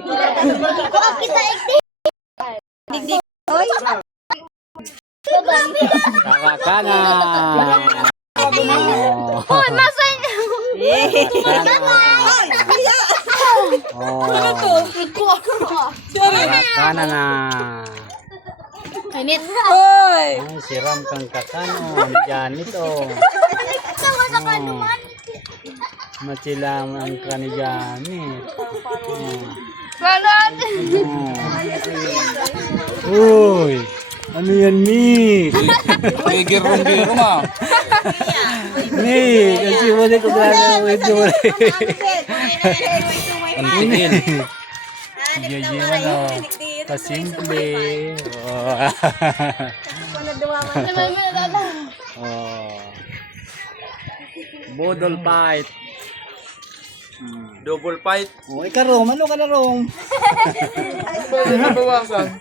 Kuha kita ikti. Digdig. Oy. Tawa ka na. Hoy, masay. Tawa ka na. Init. Ay, siram kang kakano. Diyan ito. Machilang ang kanijani. Banat. Uy, ano yan, Mi? Giro ma. Mi, kasi mo ko gano'n ito. Ang tingin. Giyajiwa na. Pasimple. Bodol fight. Double fight. Oh, ikarom, ano ka na rom? Pwede na bawasan.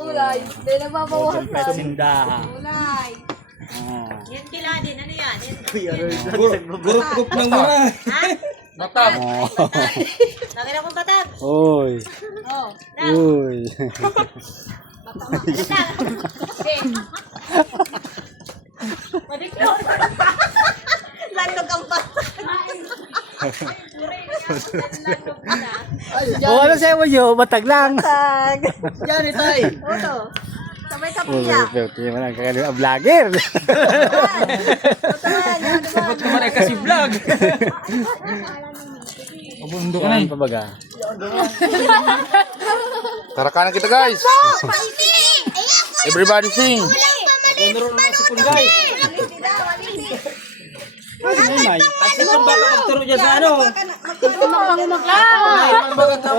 Ulay. Di na Bodol fight sinda. Ulay. Yan kila din, ano yan? Group ng mga. Matap. Lagi na kong batag. Uy. Oh. Uy. Landog ang batag. Oh, ano sa'yo mo yun? Matag lang. Yan itay. Sabay Uy, kapiya. pero man ang kakaliwa. Vlogger. Dapat naman ay kasi vlog. Mabundo ka na Yan pa baga. Tara kanan kita guys. Everybody sing. Meron na si Punggay. Ay, may. Kasi kung baka magturo dyan sa ano. Magmamaglaw.